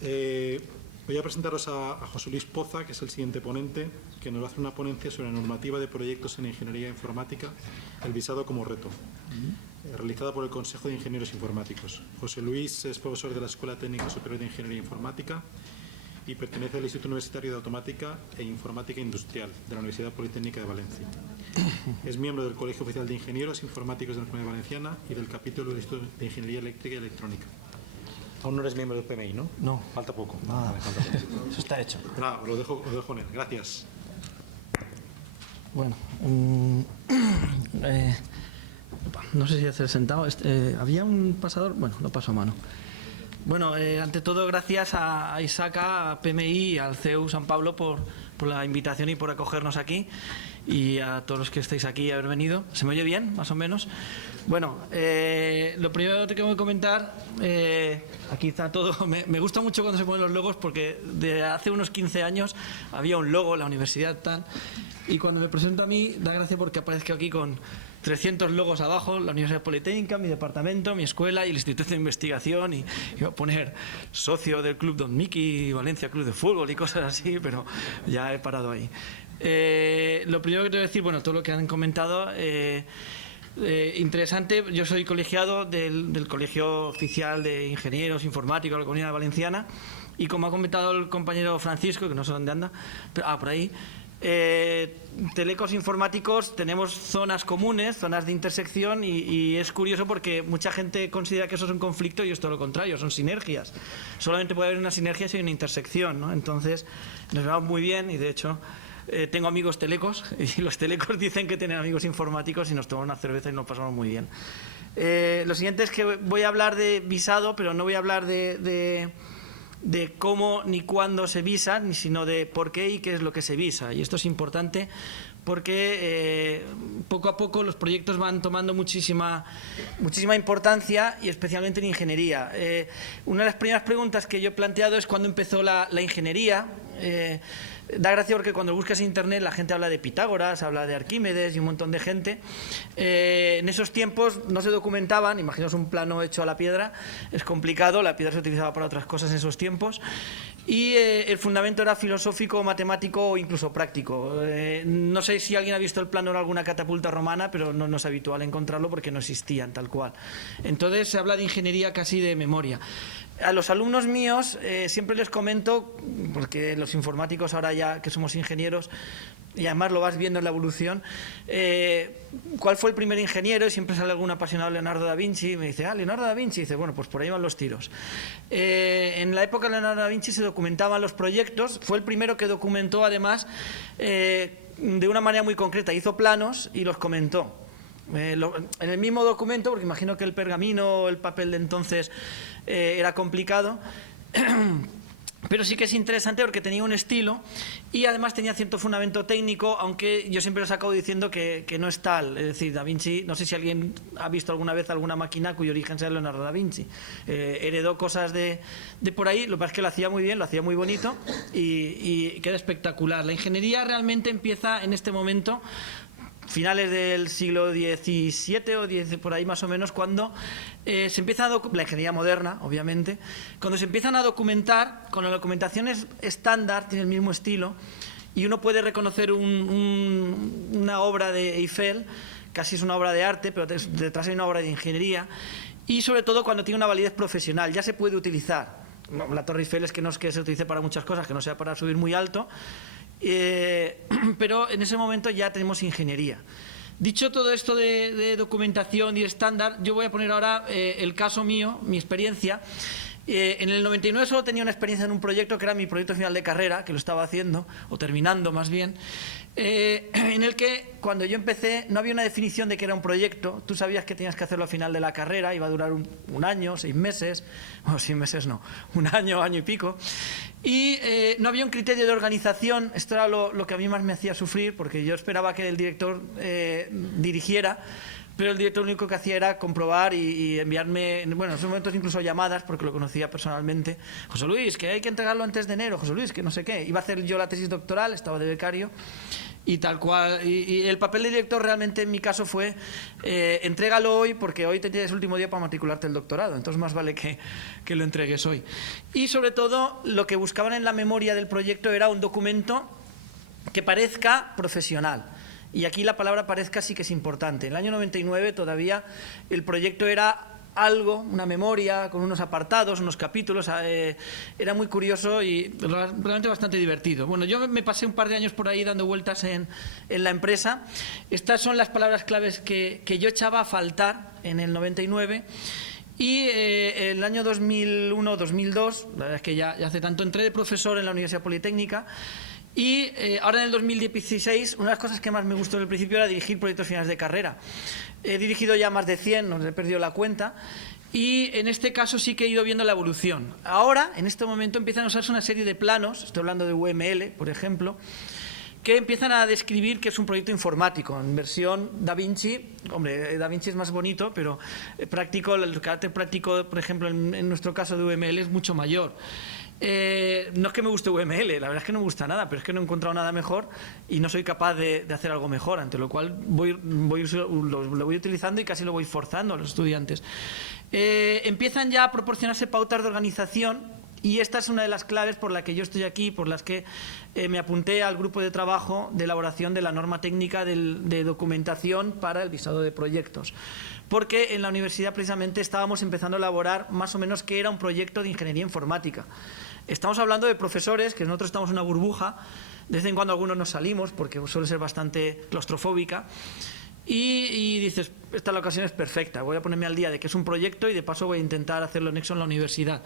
Voy a presentaros a José Luis Poza, que es el siguiente ponente, que nos va a hacer una ponencia sobre normativa de proyectos en ingeniería informática, el visado como reto, realizada por el Consejo de Ingenieros Informáticos. José Luis es profesor de la Escuela Técnica Superior de Ingeniería Informática y pertenece al Instituto Universitario de Automática e Informática Industrial de la Universidad Politécnica de Valencia. Es miembro del Colegio Oficial de Ingenieros Informáticos de la Comunidad Valenciana y del capítulo del Instituto de Ingeniería Eléctrica y Electrónica. Aún no eres miembro del PMI, ¿no? No. Falta poco. Vale, falta poco. Eso está hecho. Nada, os lo dejo en él. Gracias. Bueno, no sé si hacer sentado. Había un pasador, bueno, lo paso a mano. Bueno, ante todo, gracias a ISACA, a PMI y al CEU San Pablo por la invitación y por acogernos aquí, y a todos los que estáis aquí y haber venido. ¿Se me oye bien, más o menos? Bueno, lo primero que tengo que comentar, aquí está todo, me gusta mucho cuando se ponen los logos, porque de hace unos 15 años había un logo, la universidad tal, y cuando me presento a mí, da gracia porque aparezco aquí con 300 logos abajo, la Universidad Politécnica, mi departamento, mi escuela y el Instituto de Investigación, y iba a poner socio del Club Don Miki, Valencia Club de Fútbol y cosas así, pero ya he parado ahí. Lo primero que tengo que decir, bueno, todo lo que han comentado, interesante. Yo soy colegiado del Colegio Oficial de Ingenieros Informáticos de la Comunidad Valenciana, y como ha comentado el compañero Francisco, que no sé dónde anda, pero, por ahí, telecos informáticos tenemos zonas comunes, zonas de intersección, y es curioso porque mucha gente considera que eso es un conflicto y es todo lo contrario, son sinergias. Solamente puede haber una sinergia si hay una intersección, ¿no? Entonces nos vamos muy bien, y de hecho tengo amigos telecos, y los telecos dicen que tienen amigos informáticos, y nos tomamos una cerveza y nos pasamos muy bien. Lo siguiente es que voy a hablar de visado, pero no voy a hablar de cómo ni cuándo se visa, sino de por qué y qué es lo que se visa. Y esto es importante porque poco a poco los proyectos van tomando muchísima importancia, y especialmente en ingeniería. Una de las primeras preguntas que yo he planteado es cuándo empezó la ingeniería. Da gracia porque cuando buscas en internet la gente habla de Pitágoras, habla de Arquímedes y un montón de gente. En esos tiempos no se documentaban, imaginaos un plano hecho a la piedra, es complicado, la piedra se utilizaba para otras cosas en esos tiempos, y el fundamento era filosófico, matemático o incluso práctico. No sé si alguien ha visto el plano de alguna catapulta romana, pero no es habitual encontrarlo porque no existían tal cual. Entonces se habla de ingeniería casi de memoria. A los alumnos míos siempre les comento, porque los informáticos ahora ya que somos ingenieros, y además lo vas viendo en la evolución, ¿cuál fue el primer ingeniero? Y siempre sale algún apasionado, Leonardo da Vinci, y me dice, Leonardo da Vinci, y dice, bueno, pues por ahí van los tiros. En la época de Leonardo da Vinci se documentaban los proyectos, fue el primero que documentó además de una manera muy concreta, hizo planos y los comentó. En el mismo documento, porque imagino que el pergamino o el papel de entonces era complicado, pero sí que es interesante porque tenía un estilo y además tenía cierto fundamento técnico, aunque yo siempre os acabo diciendo que no es tal. Es decir, Da Vinci, no sé si alguien ha visto alguna vez alguna máquina cuyo origen sea Leonardo da Vinci. Heredó cosas de por ahí, lo que pasa es que lo hacía muy bien, lo hacía muy bonito y queda espectacular. La ingeniería realmente empieza en este momento, finales del siglo XVII o X, por ahí más o menos, cuando se empieza la ingeniería moderna, obviamente, cuando se empiezan a documentar, con la documentación estándar, tiene el mismo estilo, y uno puede reconocer una obra de Eiffel, casi es una obra de arte, pero detrás hay una obra de ingeniería, y sobre todo cuando tiene una validez profesional, ya se puede utilizar. La Torre Eiffel es que no es que se utilice para muchas cosas, que no sea para subir muy alto, pero en ese momento ya tenemos ingeniería. Dicho todo esto de documentación y estándar, yo voy a poner ahora el caso mío, mi experiencia. En el 99 solo tenía una experiencia en un proyecto que era mi proyecto final de carrera, que lo estaba haciendo, o terminando más bien, en el que cuando yo empecé no había una definición de que era un proyecto. Tú sabías que tenías que hacerlo al final de la carrera, iba a durar un año, 6 meses, bueno, 6 meses no, un año y pico, y no había un criterio de organización. Esto era lo que a mí más me hacía sufrir, porque yo esperaba que el director dirigiera, pero el director lo único que hacía era comprobar y enviarme, bueno, en esos momentos incluso llamadas, porque lo conocía personalmente. José Luis, que hay que entregarlo antes de enero, José Luis, que no sé qué. Iba a hacer yo la tesis doctoral, estaba de becario, y tal cual. Y el papel de director realmente en mi caso fue entrégalo hoy porque hoy te tienes el último día para matricularte el doctorado, entonces más vale que lo entregues hoy. Y sobre todo lo que buscaban en la memoria del proyecto era un documento que parezca profesional. Y aquí la palabra parezca sí que es importante. En el año 99 todavía el proyecto era algo, una memoria con unos apartados, unos capítulos, era muy curioso y realmente bastante divertido. Bueno, yo me pasé un par de años por ahí dando vueltas en la empresa. Estas son las palabras claves que yo echaba a faltar en el 99 y el año 2001-2002, la verdad es que ya hace tanto, entré de profesor en la Universidad Politécnica. Y ahora en el 2016, una de las cosas que más me gustó desde el principio era dirigir proyectos finales de carrera. He dirigido ya más de 100, no he perdido la cuenta, y en este caso sí que he ido viendo la evolución. Ahora, en este momento, empiezan a usarse una serie de planos, estoy hablando de UML, por ejemplo, que empiezan a describir que es un proyecto informático, en versión DaVinci. Hombre, DaVinci es más bonito, pero práctico, el carácter práctico, por ejemplo, en nuestro caso de UML es mucho mayor. No es que me guste UML, la verdad es que no me gusta nada, pero es que no he encontrado nada mejor y no soy capaz de hacer algo mejor, ante lo cual lo voy utilizando y casi lo voy forzando a los estudiantes. Empiezan ya a proporcionarse pautas de organización y esta es una de las claves por la que yo estoy aquí, por las que me apunté al grupo de trabajo de elaboración de la norma técnica de documentación para el visado de proyectos. Porque en la universidad precisamente estábamos empezando a elaborar más o menos qué era un proyecto de ingeniería informática. Estamos hablando de profesores, que nosotros estamos en una burbuja, de vez en cuando algunos nos salimos porque suele ser bastante claustrofóbica, y dices, esta la ocasión es perfecta, voy a ponerme al día de que es un proyecto y de paso voy a intentar hacerlo nexo en la universidad.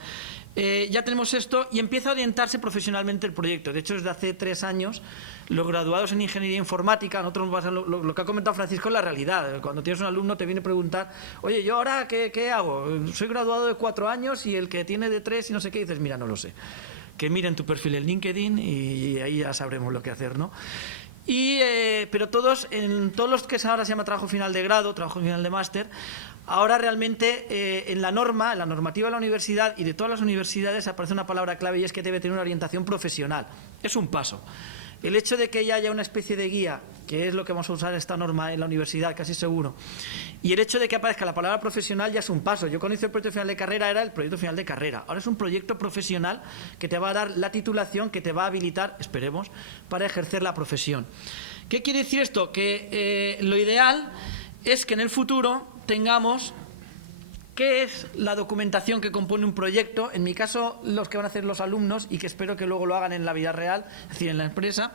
Ya tenemos esto y empieza a orientarse profesionalmente el proyecto. De hecho, desde hace 3 años, los graduados en ingeniería informática, nosotros lo que ha comentado Francisco es la realidad. Cuando tienes un alumno te viene a preguntar, oye, ¿yo ahora qué hago? Soy graduado de 4 años y el que tiene de 3 y no sé qué, y dices, mira, no lo sé. Que miren tu perfil en LinkedIn y ahí ya sabremos lo que hacer, ¿no? Pero en todos los que ahora se llama trabajo final de grado, trabajo final de máster, ahora realmente en la normativa de la universidad y de todas las universidades aparece una palabra clave y es que debe tener una orientación profesional. Es un paso. El hecho de que ya haya una especie de guía, que es lo que vamos a usar esta norma en la universidad, casi seguro, y el hecho de que aparezca la palabra profesional ya es un paso. Yo cuando hice el proyecto final de carrera era el proyecto final de carrera. Ahora es un proyecto profesional que te va a dar la titulación, que te va a habilitar, esperemos, para ejercer la profesión. ¿Qué quiere decir esto? Que lo ideal es que en el futuro tengamos ¿qué es la documentación que compone un proyecto? En mi caso, los que van a hacer los alumnos y que espero que luego lo hagan en la vida real, es decir, en la empresa,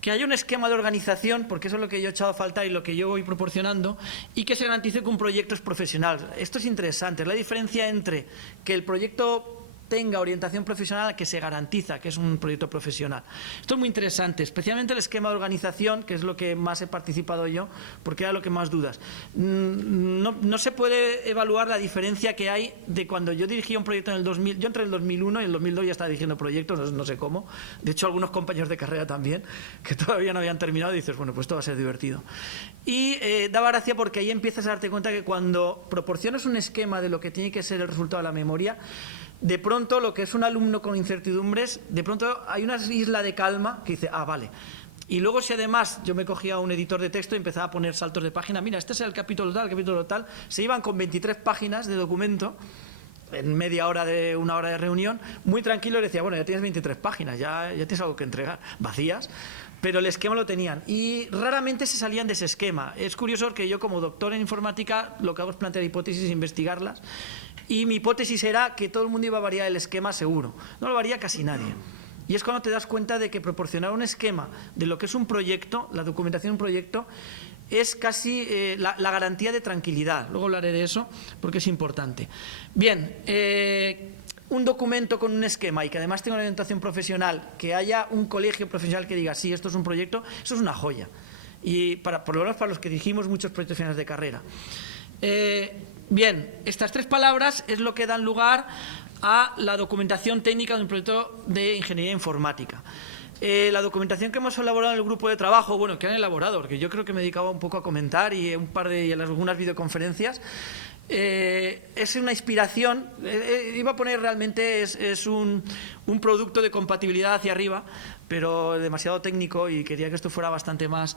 que haya un esquema de organización, porque eso es lo que yo he echado a falta y lo que yo voy proporcionando, y que se garantice que un proyecto es profesional. Esto es interesante, es la diferencia entre que el proyecto tenga orientación profesional que se garantiza que es un proyecto profesional. Esto es muy interesante, especialmente el esquema de organización, que es lo que más he participado yo, porque era lo que más dudas. No se puede evaluar la diferencia que hay de cuando yo dirigía un proyecto en el 2000, yo entré en el 2001 y en el 2002 ya estaba dirigiendo proyectos, no sé cómo, de hecho algunos compañeros de carrera también, que todavía no habían terminado y dices, bueno, pues esto va a ser divertido. Y daba gracia porque ahí empiezas a darte cuenta que cuando proporcionas un esquema de lo que tiene que ser el resultado de la memoria, de pronto lo que es un alumno con incertidumbres, de pronto hay una isla de calma que dice, ah, vale. Y luego si además yo me cogía un editor de texto y empezaba a poner saltos de página, mira, este es el capítulo tal, se iban con 23 páginas de documento en media hora de una hora de reunión, muy tranquilo, y decía, bueno, ya tienes 23 páginas, ya tienes algo que entregar, vacías, pero el esquema lo tenían y raramente se salían de ese esquema. Es curioso que yo como doctor en informática lo que hago es plantear hipótesis e investigarlas. Y mi hipótesis era que todo el mundo iba a variar el esquema seguro. No lo varía casi nadie. Y es cuando te das cuenta de que proporcionar un esquema de lo que es un proyecto, la documentación de un proyecto, es casi la garantía de tranquilidad. Luego hablaré de eso porque es importante. Bien, un documento con un esquema y que además tenga una orientación profesional, que haya un colegio profesional que diga, sí, esto es un proyecto, eso es una joya. Y por lo menos para los que dirigimos muchos proyectos finales de carrera. Bien, estas 3 palabras es lo que dan lugar a la documentación técnica de un proyecto de ingeniería informática. La documentación que hemos elaborado en el grupo de trabajo, bueno, que han elaborado, porque yo creo que me dedicaba un poco a comentar y algunas videoconferencias, es una inspiración, iba a poner realmente es un producto de compatibilidad hacia arriba, pero demasiado técnico y quería que esto fuera bastante más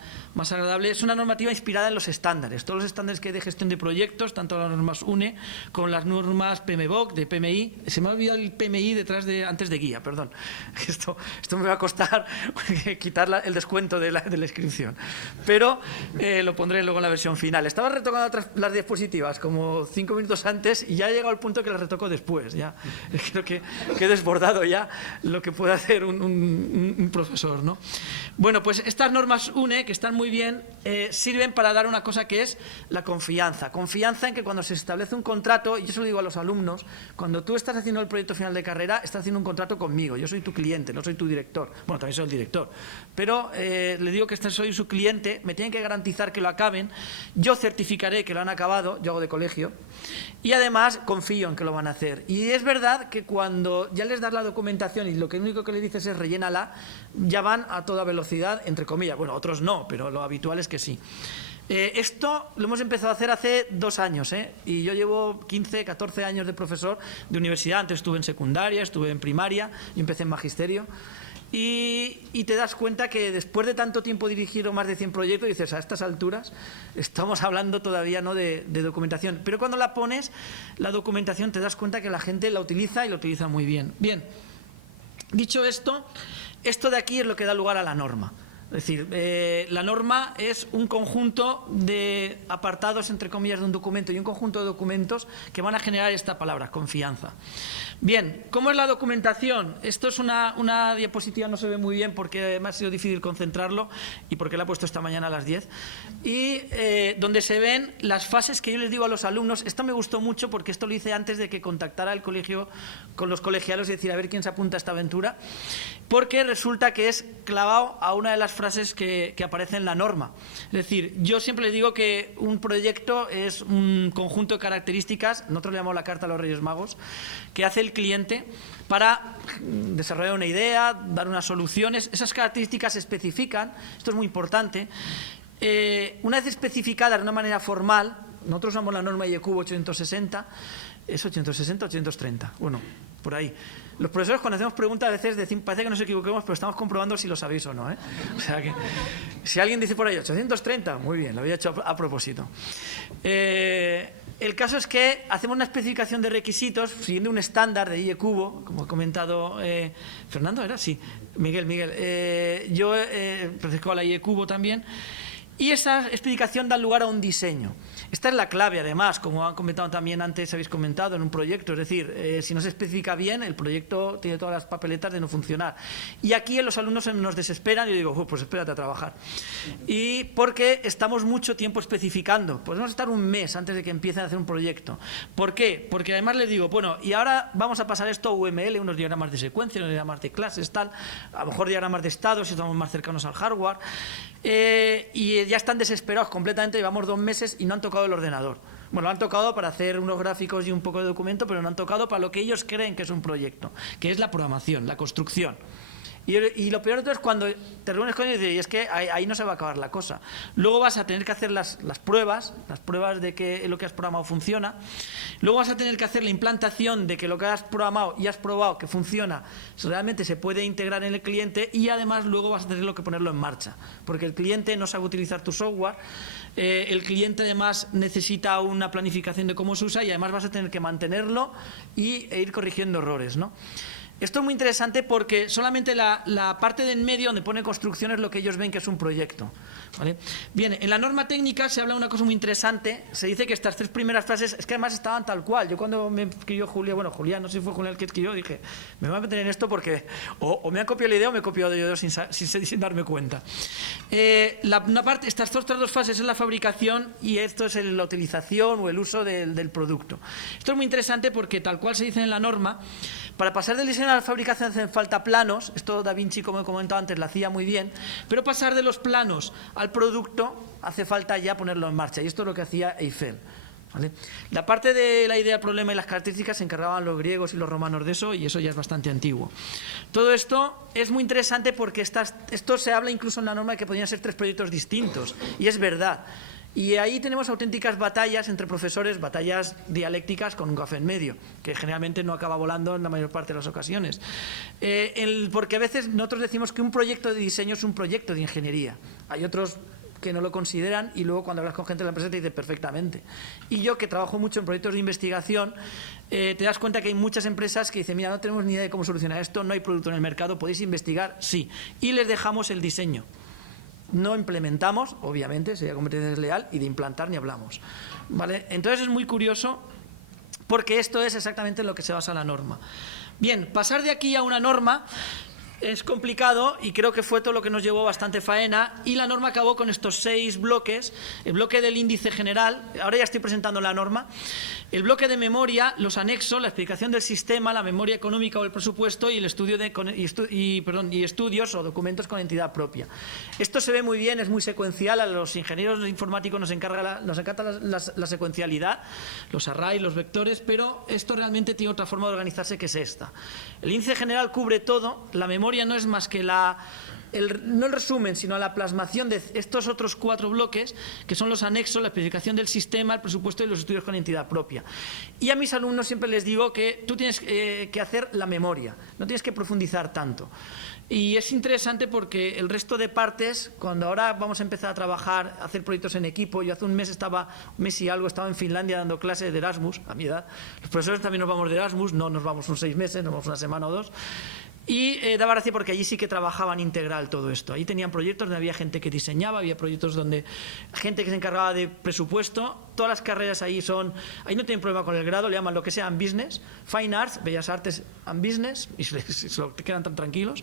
agradable. Es una normativa inspirada en los estándares, todos los estándares que hay de gestión de proyectos, tanto las normas UNE como las normas PMBOK, de PMI. Se me ha olvidado el PMI antes de guía, perdón. Esto me va a costar quitar el descuento de la inscripción, pero lo pondré luego en la versión final. Estaba retocando las diapositivas como 5 minutos antes y ya he llegado al punto que las retoco después. Ya creo que he desbordado ya lo que puede hacer un profesor, ¿no? Bueno, pues estas normas UNE, que están muy bien, sirven para dar una cosa que es la confianza. Confianza en que cuando se establece un contrato, y yo se lo digo a los alumnos, cuando tú estás haciendo el proyecto final de carrera, estás haciendo un contrato conmigo. Yo soy tu cliente, no soy tu director. Bueno, también soy el director. Pero le digo que soy su cliente, me tienen que garantizar que lo acaben. Yo certificaré que lo han acabado, yo hago de colegio, y además confío en que lo van a hacer. Y es verdad que cuando ya les das la documentación y lo único que les dices es rellénala, ya van a toda velocidad, entre comillas. Bueno, otros no, pero lo habitual es que sí. Esto lo hemos empezado a hacer hace 2 años, y yo llevo 15, 14 años de profesor de universidad. Antes estuve en secundaria, estuve en primaria y empecé en magisterio. Y te das cuenta que después de tanto tiempo dirigido más de 100 proyectos, dices, a estas alturas estamos hablando todavía no de documentación. Pero cuando la pones, la documentación, te das cuenta que la gente la utiliza y la utiliza muy bien. Bien, dicho esto, esto de aquí es lo que da lugar a la norma. Es decir, la norma es un conjunto de apartados, entre comillas, de un documento y un conjunto de documentos que van a generar esta palabra, confianza. Bien, ¿cómo es la documentación? Esto es una diapositiva, no se ve muy bien porque me ha sido difícil concentrarlo y porque la he puesto esta mañana a las 10. Y donde se ven las fases que yo les digo a los alumnos. Esto me gustó mucho porque esto lo hice antes de que contactara el colegio con los colegiados y decir, a ver quién se apunta a esta aventura. Porque resulta que es clavado a una de las frases que aparece en la norma. Es decir, yo siempre les digo que un proyecto es un conjunto de características, nosotros le llamamos la carta a los Reyes Magos, que hace el cliente para desarrollar una idea, dar unas soluciones. Esas características se especifican, esto es muy importante. Una vez especificadas de una manera formal, nosotros usamos la norma IECUB 860, ¿es 860 o 830? Bueno, por ahí. Los profesores cuando hacemos preguntas a veces parece que nos equivoquemos, pero estamos comprobando si lo sabéis o no, ¿eh? O sea que si alguien dice por ahí 830, muy bien, lo había hecho a propósito. El caso es que hacemos una especificación de requisitos siguiendo un estándar de IECUB, como ha comentado Fernando, ¿era? Sí, Miguel. Yo pertenezco a la IECUB también. Y esa explicación da lugar a un diseño. Esta es la clave, además, como han comentado también antes, habéis comentado, en un proyecto. Es decir, si no se especifica bien, el proyecto tiene todas las papeletas de no funcionar. Y aquí los alumnos nos desesperan y yo digo, pues espérate a trabajar. Y porque estamos mucho tiempo especificando. Podemos estar un mes antes de que empiecen a hacer un proyecto. ¿Por qué? Porque además les digo, bueno, y ahora vamos a pasar esto a UML, unos diagramas de secuencia, unos diagramas de clases, tal, a lo mejor diagramas de estado si estamos más cercanos al hardware. Y ya están desesperados completamente, llevamos 2 meses y no han tocado el ordenador. Bueno, lo han tocado para hacer unos gráficos y un poco de documento, pero no han tocado para lo que ellos creen que es un proyecto, que es la programación, la construcción. Y lo peor de todo es cuando te reúnes con ellos y dices, y es que ahí no se va a acabar la cosa. Luego vas a tener que hacer las pruebas de que lo que has programado funciona. Luego vas a tener que hacer la implantación de que lo que has programado y has probado que funciona, realmente se puede integrar en el cliente, y además luego vas a tener que ponerlo en marcha. Porque el cliente no sabe utilizar tu software, el cliente además necesita una planificación de cómo se usa y además vas a tener que mantenerlo e ir corrigiendo errores, ¿no? Esto es muy interesante porque solamente la parte de en medio donde pone construcción es lo que ellos ven que es un proyecto, ¿vale? Bien, en la norma técnica se habla de una cosa muy interesante. Se dice que estas 3 primeras frases es que además estaban tal cual. Yo cuando me escribió Julián, no sé si fue Julián el que escribió, dije, me voy a meter en esto porque o me han copiado la idea o me he copiado yo sin darme cuenta. Una parte, estas otras 2 fases es la fabricación y esto es la utilización o el uso del producto. Esto es muy interesante porque tal cual se dice en la norma, para pasar del diseño a la fabricación hacen falta planos. Esto Da Vinci, como he comentado antes, lo hacía muy bien, pero pasar de los planos al producto hace falta ya ponerlo en marcha, y esto es lo que hacía Eiffel, ¿vale? La parte de la idea, problema y las características se encargaban los griegos y los romanos de eso, y eso ya es bastante antiguo. Todo esto es muy interesante porque esto se habla incluso en la norma de que podrían ser 3 proyectos distintos, y es verdad. Y ahí tenemos auténticas batallas entre profesores, batallas dialécticas con un café en medio, que generalmente no acaba volando en la mayor parte de las ocasiones. Porque a veces nosotros decimos que un proyecto de diseño es un proyecto de ingeniería. Hay otros que no lo consideran y luego cuando hablas con gente de la empresa te dice perfectamente. Y yo, que trabajo mucho en proyectos de investigación, te das cuenta que hay muchas empresas que dicen, mira, no tenemos ni idea de cómo solucionar esto, no hay producto en el mercado, ¿podéis investigar? Sí. Y les dejamos el diseño. No implementamos, obviamente, sería competencia desleal, y de implantar ni hablamos, ¿vale? Entonces es muy curioso porque esto es exactamente en lo que se basa la norma. Bien, pasar de aquí a una norma es complicado y creo que fue todo lo que nos llevó bastante faena, y la norma acabó con estos 6 bloques: el bloque del índice general, ahora ya estoy presentando la norma, el bloque de memoria, los anexos, la explicación del sistema, la memoria económica o el presupuesto y el estudio y estudios o documentos con entidad propia. Esto se ve muy bien, es muy secuencial, a los ingenieros informáticos nos encanta la secuencialidad, los arrays, los vectores, pero esto realmente tiene otra forma de organizarse, que es esta. El índice general cubre todo, la memoria no es más que no el resumen, sino la plasmación de estos otros 4 bloques, que son los anexos, la especificación del sistema, el presupuesto y los estudios con entidad propia. Y a mis alumnos siempre les digo que tú tienes que hacer la memoria, no tienes que profundizar tanto. Y es interesante porque el resto de partes, cuando ahora vamos a empezar a trabajar, a hacer proyectos en equipo, yo hace un mes y algo estaba en Finlandia dando clases de Erasmus, a mi edad. Los profesores también nos vamos de Erasmus, no nos vamos 6 meses, nos vamos una semana o 2. Y daba gracia porque allí sí que trabajaban integral todo esto. Ahí tenían proyectos donde había gente que diseñaba, había proyectos donde gente que se encargaba de presupuesto. Todas las carreras ahí no tienen problema con el grado, le llaman lo que sea Business, Fine Arts, Bellas Artes and Business, y se quedan tan tranquilos.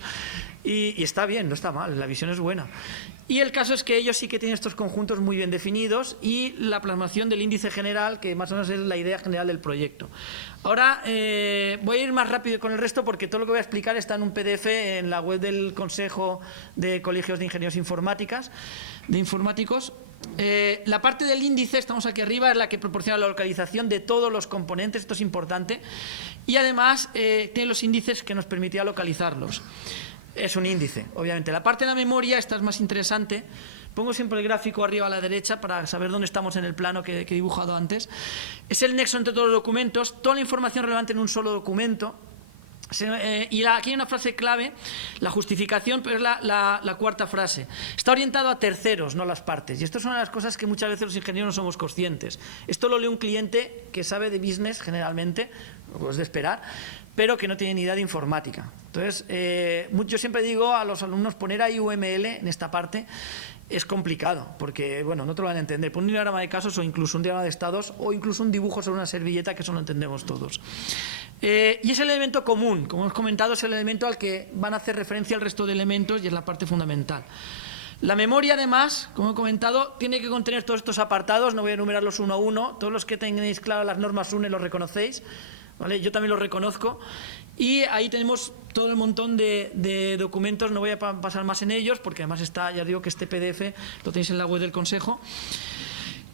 Y está bien, no está mal, la visión es buena. Y el caso es que ellos sí que tienen estos conjuntos muy bien definidos y la plasmación del índice general, que más o menos es la idea general del proyecto. Ahora voy a ir más rápido con el resto porque todo lo que voy a explicar está en un PDF en la web del Consejo de Colegios de Ingenieros Informáticos. La parte del índice, estamos aquí arriba, es la que proporciona la localización de todos los componentes, esto es importante, y además tiene los índices que nos permitía localizarlos. Es un índice, obviamente. La parte de la memoria, esta es más interesante. Pongo siempre el gráfico arriba a la derecha para saber dónde estamos en el plano que he dibujado antes. Es el nexo entre todos los documentos, toda la información relevante en un solo documento. Y aquí hay una frase clave, la justificación, pero es la cuarta frase. Está orientado a terceros, no a las partes. Y esto es una de las cosas que muchas veces los ingenieros no somos conscientes. Esto lo lee un cliente que sabe de business generalmente, pues de esperar, pero que no tiene ni idea de informática. Entonces, yo siempre digo a los alumnos, poner ahí UML en esta parte es complicado, porque, bueno, no te lo van a entender. Poner un diagrama de casos o incluso un diagrama de estados o incluso un dibujo sobre una servilleta, que eso lo entendemos todos. Y es el elemento común, como hemos comentado, es el elemento al que van a hacer referencia el resto de elementos y es la parte fundamental. La memoria, además, como he comentado, tiene que contener todos estos apartados, no voy a enumerarlos uno a uno, todos los que tengáis claro las normas UNE los reconocéis, ¿vale? Yo también los reconozco. Y ahí tenemos todo el montón de documentos, no voy a pasar más en ellos, porque además está, ya digo que este PDF lo tenéis en la web del Consejo.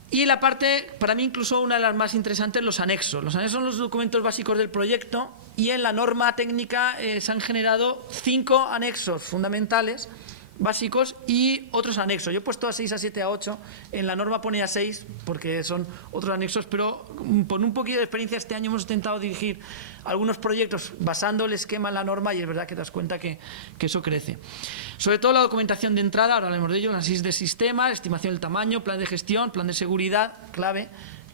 Y la parte, para mí incluso una de las más interesantes, los anexos. Los anexos son los documentos básicos del proyecto y en la norma técnica se han generado 5 anexos fundamentales básicos y otros anexos. Yo he puesto a 6, a 7, a 8, en la norma pone a 6 porque son otros anexos, pero por un poquito de experiencia este año hemos intentado dirigir algunos proyectos basando el esquema en la norma y es verdad que te das cuenta que eso crece. Sobre todo la documentación de entrada, ahora hablamos de ello, análisis de sistema, estimación del tamaño, plan de gestión, plan de seguridad, clave.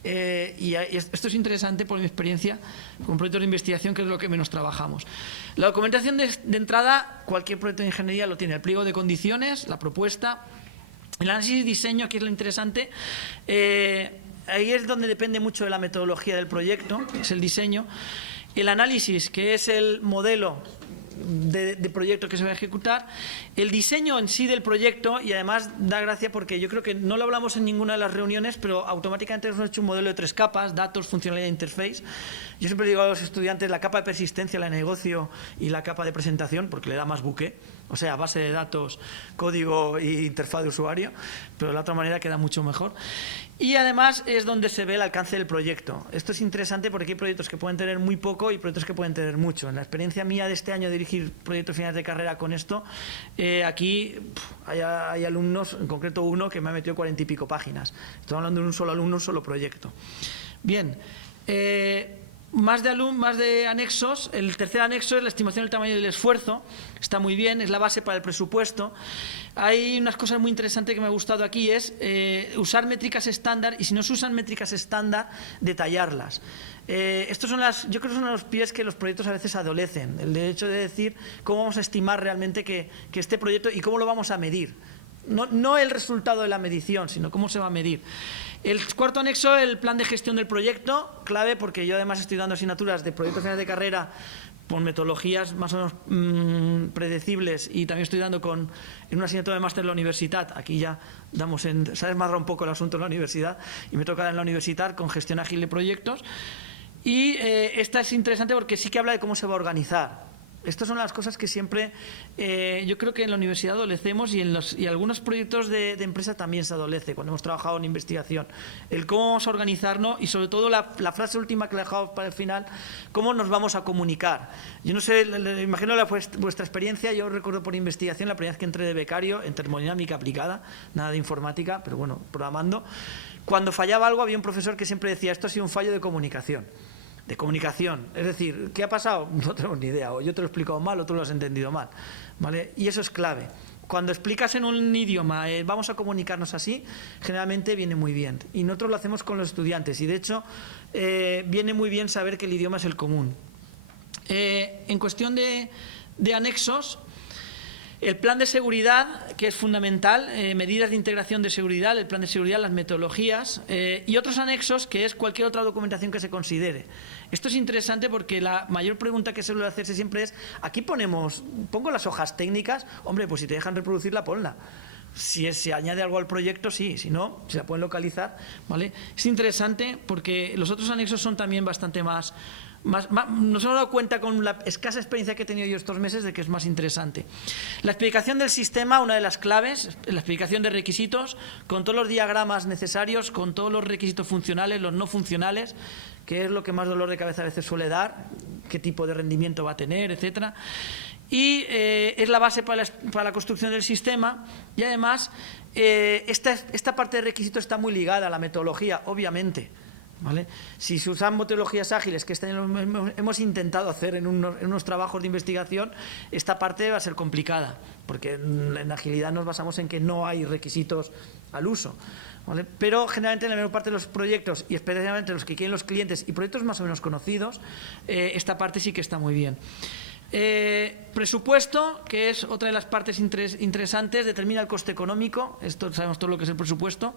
Y esto es interesante por mi experiencia con proyectos de investigación, que es lo que menos trabajamos. La documentación de entrada, cualquier proyecto de ingeniería lo tiene: el pliego de condiciones, la propuesta, el análisis y diseño, aquí es lo interesante. Ahí es donde depende mucho de la metodología del proyecto, es el diseño. El análisis, que es el modelo de proyecto que se va a ejecutar, el diseño en sí del proyecto, y además da gracia porque yo creo que no lo hablamos en ninguna de las reuniones, pero automáticamente hemos hecho un modelo de 3 capas: datos, funcionalidad e interface. Yo siempre digo a los estudiantes la capa de persistencia, la de negocio y la capa de presentación, porque le da más buque, o sea, base de datos, código e interfaz de usuario, pero de la otra manera queda mucho mejor. Y además es donde se ve el alcance del proyecto. Esto es interesante porque hay proyectos que pueden tener muy poco y proyectos que pueden tener mucho. En la experiencia mía de este año de dirigir proyectos finales de carrera con esto, aquí hay alumnos, en concreto uno, que me ha metido 40 y pico páginas. Estoy hablando de un solo alumno, un solo proyecto. Bien, más de anexos. El tercer anexo es la estimación del tamaño del esfuerzo. Está muy bien, es la base para el presupuesto. Hay unas cosas muy interesantes que me ha gustado aquí, es usar métricas estándar, y si no se usan métricas estándar, detallarlas. Estos son yo creo que son los pies que los proyectos a veces adolecen, el hecho de decir cómo vamos a estimar realmente que este proyecto y cómo lo vamos a medir. No el resultado de la medición, sino cómo se va a medir. El cuarto anexo, el plan de gestión del proyecto, clave porque yo además estoy dando asignaturas de proyectos finales de carrera con metodologías más o menos predecibles, y también estoy dando en una asignatura de máster en la universidad. Aquí ya damos se ha desmadrado un poco el asunto en la universidad y me toca en la universidad con gestión ágil de proyectos. Y esta es interesante porque sí que habla de cómo se va a organizar. Estas son las cosas que siempre yo creo que en la universidad adolecemos, y algunos proyectos de empresa también se adolece cuando hemos trabajado en investigación. El cómo vamos a organizarnos y sobre todo la frase última que le he dejado para el final, cómo nos vamos a comunicar. Yo no sé, imagino vuestra experiencia. Yo recuerdo por investigación la primera vez que entré de becario en termodinámica aplicada, nada de informática, pero bueno, programando. Cuando fallaba algo había un profesor que siempre decía: esto ha sido un fallo de comunicación. Es decir, ¿qué ha pasado? No tengo ni idea, o yo te lo he explicado mal o tú lo has entendido mal, ¿vale? Y eso es clave. Cuando explicas en un idioma, vamos a comunicarnos así, generalmente viene muy bien. Y nosotros lo hacemos con los estudiantes, y de hecho viene muy bien saber que el idioma es el común. En cuestión de anexos, el plan de seguridad, que es fundamental, medidas de integración de seguridad, el plan de seguridad, las metodologías, y otros anexos, que es cualquier otra documentación que se considere. Esto es interesante porque la mayor pregunta que se suele hacerse siempre es: aquí pongo las hojas técnicas. Hombre, pues si te dejan reproducirla, ponla. Si se añade algo al proyecto, sí; si no, se la pueden localizar, ¿vale? Es interesante porque los otros anexos son también bastante más nos hemos dado cuenta con la escasa experiencia que he tenido yo estos meses de que es más interesante. La explicación del sistema, una de las claves, la explicación de requisitos, con todos los diagramas necesarios, con todos los requisitos funcionales, los no funcionales, que es lo que más dolor de cabeza a veces suele dar, qué tipo de rendimiento va a tener, etcétera. Y es la base para la construcción del sistema, y además esta parte de requisitos está muy ligada a la metodología, obviamente, ¿vale? Si se usan metodologías ágiles, que este año hemos intentado hacer en unos trabajos de investigación, esta parte va a ser complicada, porque en agilidad nos basamos en que no hay requisitos al uso, ¿vale? Pero generalmente en la mayor parte de los proyectos, y especialmente los que quieren los clientes y proyectos más o menos conocidos, esta parte sí que está muy bien. Presupuesto, que es otra de las partes interesantes, determina el coste económico. Esto sabemos todo lo que es el presupuesto.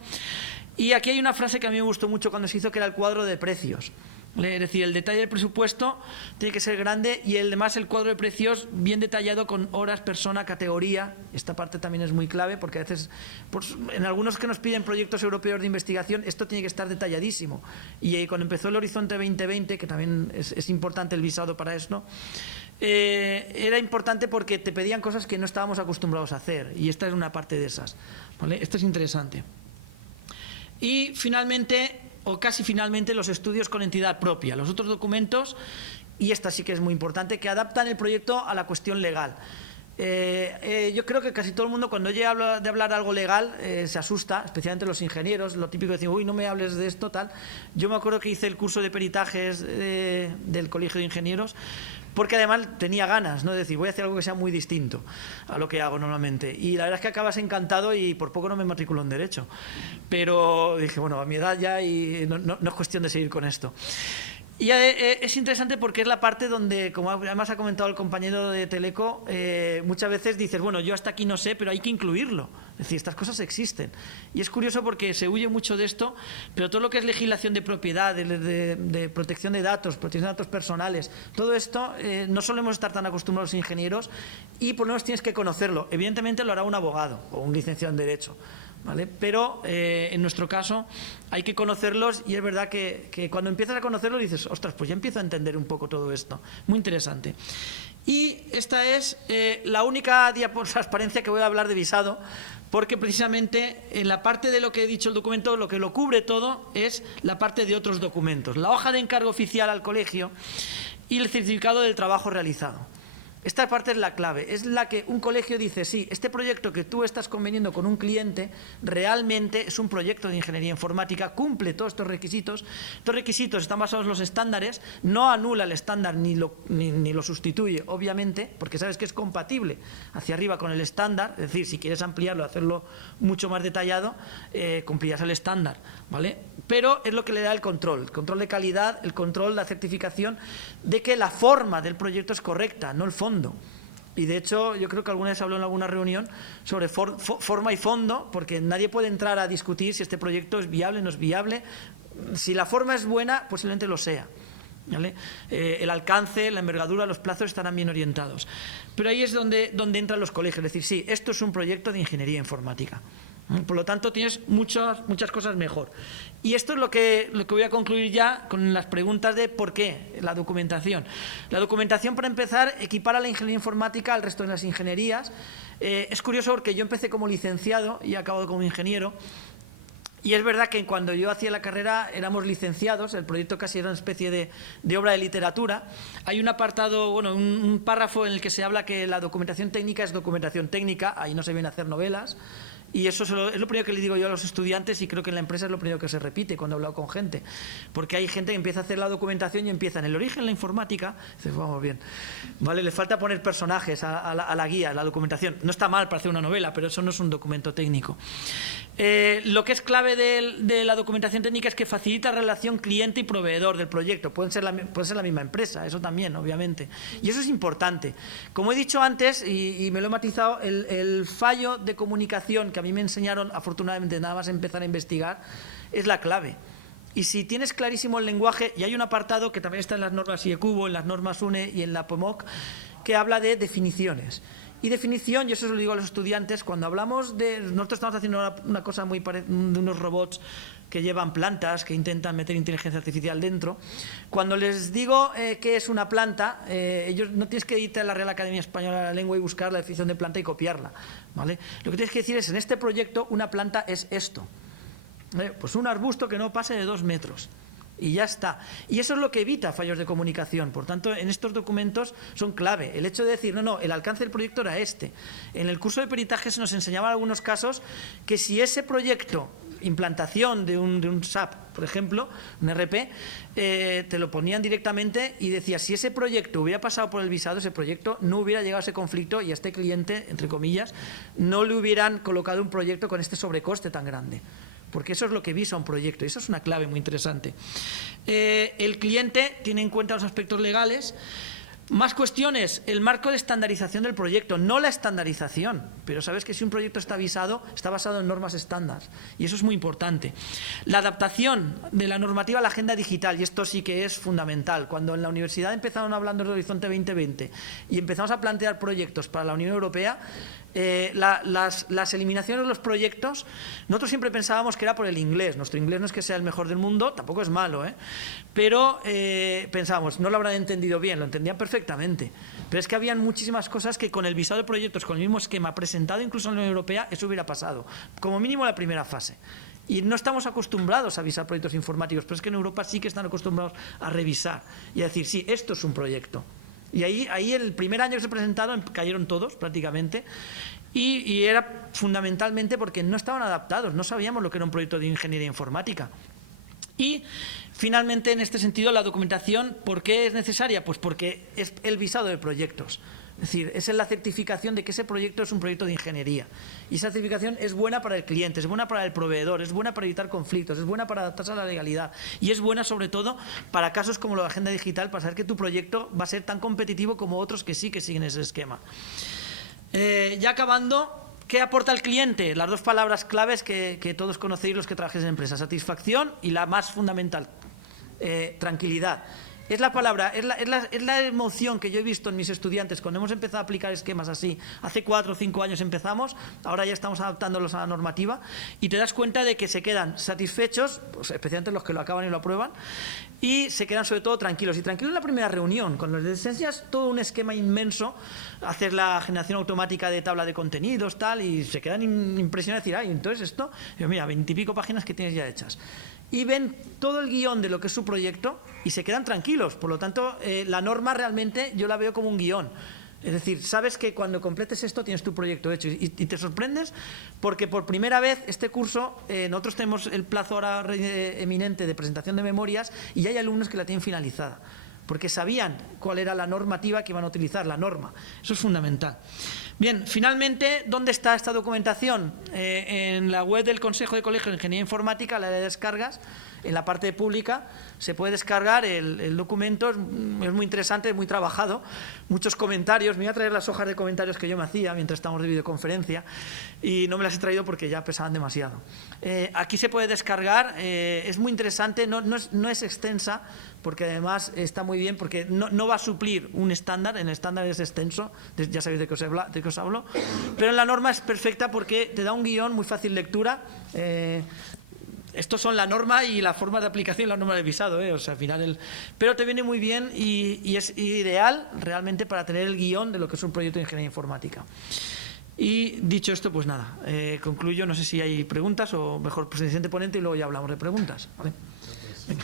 Y aquí hay una frase que a mí me gustó mucho cuando se hizo, que era el cuadro de precios. Es decir, el detalle del presupuesto tiene que ser grande, y además el cuadro de precios bien detallado con horas, persona, categoría. Esta parte también es muy clave, porque a veces, en algunos que nos piden proyectos europeos de investigación, esto tiene que estar detalladísimo. Y cuando empezó el Horizonte 2020, que también es importante el visado para esto, era importante porque te pedían cosas que no estábamos acostumbrados a hacer, y esta es una parte de esas, ¿vale? Esto es interesante. Y finalmente, o casi finalmente, los estudios con entidad propia, los otros documentos, y esta sí que es muy importante, que adaptan el proyecto a la cuestión legal. Yo creo que casi todo el mundo, cuando llega de hablar algo legal, se asusta, especialmente los ingenieros. Lo típico de decir: uy, no me hables de esto, tal. Yo me acuerdo que hice el curso de peritajes del Colegio de Ingenieros, porque además tenía ganas, ¿no?, de decir: voy a hacer algo que sea muy distinto a lo que hago normalmente. Y la verdad es que acabas encantado, y por poco no me matriculó en Derecho. Pero dije: bueno, a mi edad ya, y no es cuestión de seguir con esto. Y es interesante porque es la parte donde, como además ha comentado el compañero de Teleco, muchas veces dices: bueno, yo hasta aquí no sé, pero hay que incluirlo. Es decir, estas cosas existen. Y es curioso porque se huye mucho de esto, pero todo lo que es legislación de propiedad, de protección de datos, protección de datos personales, todo esto no solemos estar tan acostumbrados los ingenieros, y por lo menos tienes que conocerlo. Evidentemente lo hará un abogado o un licenciado en Derecho, ¿vale? Pero en nuestro caso hay que conocerlos, y es verdad que cuando empiezas a conocerlos dices: ostras, pues ya empiezo a entender un poco todo esto. Muy interesante. Y esta es la única transparencia que voy a hablar de visado, porque precisamente en la parte de lo que he dicho el documento, lo que lo cubre todo es la parte de otros documentos. La hoja de encargo oficial al colegio y el certificado del trabajo realizado. Esta parte es la clave, es la que un colegio dice, sí, este proyecto que tú estás conveniendo con un cliente realmente es un proyecto de ingeniería informática, cumple todos estos requisitos. Estos requisitos están basados en los estándares, no anula el estándar ni lo sustituye, obviamente, porque sabes que es compatible hacia arriba con el estándar, es decir, si quieres ampliarlo, hacerlo mucho más detallado, cumplirás el estándar, ¿vale? Pero es lo que le da el control de calidad, el control, la certificación de que la forma del proyecto es correcta, no el fondo. Y de hecho, yo creo que alguna vez habló en alguna reunión sobre forma y fondo, porque nadie puede entrar a discutir si este proyecto es viable o no es viable. Si la forma es buena, posiblemente lo sea, ¿vale? El alcance, la envergadura, los plazos estarán bien orientados. Pero ahí es donde entran los colegios, es decir, sí, esto es un proyecto de ingeniería informática. Por lo tanto, tienes muchas cosas mejor. Y esto es lo que voy a concluir ya con las preguntas de por qué la documentación. La documentación, para empezar, equipara la ingeniería informática al resto de las ingenierías. Es curioso porque yo empecé como licenciado y he acabado como ingeniero. Y es verdad que cuando yo hacía la carrera éramos licenciados, el proyecto casi era una especie de obra de literatura. Hay un apartado, bueno, un párrafo en el que se habla que la documentación técnica es documentación técnica, ahí no se viene a hacer novelas. Y eso es lo primero que le digo yo a los estudiantes, y creo que en la empresa es lo primero que se repite cuando he hablado con gente. Porque hay gente que empieza a hacer la documentación y empieza en el origen de la informática, dices, vamos bien, vale, le falta poner personajes a la guía, a la documentación. No está mal para hacer una novela, pero eso no es un documento técnico. Lo que es clave de la documentación técnica es que facilita la relación cliente y proveedor del proyecto. Puede ser la misma empresa, eso también, obviamente. Y eso es importante. Como he dicho antes, y me lo he matizado, el fallo de comunicación que a mí me enseñaron, afortunadamente, nada más empezar a investigar, es la clave. Y si tienes clarísimo el lenguaje, y hay un apartado que también está en las normas IECUBO, en las normas UNE y en la POMOC, que habla de definiciones. Y definición, y eso se lo digo a los estudiantes, cuando hablamos de... Nosotros estamos haciendo una cosa muy parecida, de unos robots que llevan plantas, que intentan meter inteligencia artificial dentro. Cuando les digo qué es una planta, ellos no tienes que irte a la Real Academia Española de la Lengua y buscar la definición de planta y copiarla, ¿vale? Lo que tienes que decir es, en este proyecto, una planta es esto. Pues un arbusto que no pase de 2 metros. Y ya está. Y eso es lo que evita fallos de comunicación. Por tanto, en estos documentos son clave. El hecho de decir, no, el alcance del proyecto era este. En el curso de peritaje se nos enseñaba en algunos casos que si ese proyecto, implantación de un SAP, por ejemplo, un RP, te lo ponían directamente y decía, si ese proyecto hubiera pasado por el visado, ese proyecto no hubiera llegado a ese conflicto y a este cliente, entre comillas, no le hubieran colocado un proyecto con este sobrecoste tan grande. Porque eso es lo que visa un proyecto, y eso es una clave muy interesante. El cliente tiene en cuenta los aspectos legales. Más cuestiones, el marco de estandarización del proyecto, no la estandarización, pero sabes que si un proyecto está visado, está basado en normas estándar, y eso es muy importante. La adaptación de la normativa a la agenda digital, y esto sí que es fundamental. Cuando en la universidad empezaron hablando del Horizonte 2020 y empezamos a plantear proyectos para la Unión Europea, las eliminaciones de los proyectos, nosotros siempre pensábamos que era por el inglés. Nuestro inglés no es que sea el mejor del mundo, tampoco es malo, pero pensábamos, no lo habrán entendido bien, lo entendían perfectamente. Pero es que habían muchísimas cosas que con el visado de proyectos, con el mismo esquema presentado incluso en la Unión Europea, eso hubiera pasado, como mínimo la primera fase. Y no estamos acostumbrados a visar proyectos informáticos, pero es que en Europa sí que están acostumbrados a revisar y a decir, sí, esto es un proyecto. Y ahí el primer año que se presentaron cayeron todos prácticamente, y era fundamentalmente porque no estaban adaptados, no sabíamos lo que era un proyecto de ingeniería informática. Y finalmente, en este sentido, la documentación, ¿por qué es necesaria? Pues porque es el visado de proyectos. Es decir, esa es la certificación de que ese proyecto es un proyecto de ingeniería. Y esa certificación es buena para el cliente, es buena para el proveedor, es buena para evitar conflictos, es buena para adaptarse a la legalidad. Y es buena, sobre todo, para casos como la agenda digital, para saber que tu proyecto va a ser tan competitivo como otros que sí que siguen ese esquema. Ya acabando, ¿qué aporta el cliente? Las dos palabras claves que todos conocéis los que trabajáis en empresas: satisfacción y la más fundamental, tranquilidad. Es la palabra, es la emoción que yo he visto en mis estudiantes cuando hemos empezado a aplicar esquemas así. Hace 4 o 5 años empezamos, ahora ya estamos adaptándolos a la normativa y te das cuenta de que se quedan satisfechos, pues especialmente los que lo acaban y lo aprueban, y se quedan sobre todo tranquilos. Y tranquilos en la primera reunión, cuando les enseñas todo un esquema inmenso, hacer la generación automática de tabla de contenidos, tal, y se quedan impresionados de decir, ay, entonces esto, yo, mira, 20 y pico páginas que tienes ya hechas. Y ven todo el guión de lo que es su proyecto y se quedan tranquilos. Por lo tanto, la norma realmente yo la veo como un guión. Es decir, sabes que cuando completes esto tienes tu proyecto hecho y te sorprendes porque por primera vez este curso, nosotros tenemos el plazo ahora eminente de presentación de memorias y ya hay alumnos que la tienen finalizada porque sabían cuál era la normativa que iban a utilizar, la norma. Eso es fundamental. Bien, finalmente, ¿dónde está esta documentación? En la web del Consejo de Colegios de Ingeniería Informática, la de descargas, en la parte pública, se puede descargar el documento, es muy interesante, es muy trabajado, muchos comentarios. Me voy a traer las hojas de comentarios que yo me hacía mientras estábamos de videoconferencia y no me las he traído porque ya pesaban demasiado. Aquí se puede descargar, es muy interesante, no es extensa, porque además está muy bien, porque no va a suplir un estándar, el estándar es extenso, ya sabéis de qué os hablo, pero en la norma es perfecta porque te da un guión, muy fácil lectura. Estos son la norma y la forma de aplicación, la norma de visado, o sea, al final pero te viene muy bien y es ideal realmente para tener el guión de lo que es un proyecto de ingeniería informática. Y dicho esto, pues nada, concluyo, no sé si hay preguntas o mejor, pues el siguiente ponente y luego ya hablamos de preguntas. ¿Vale? Venga.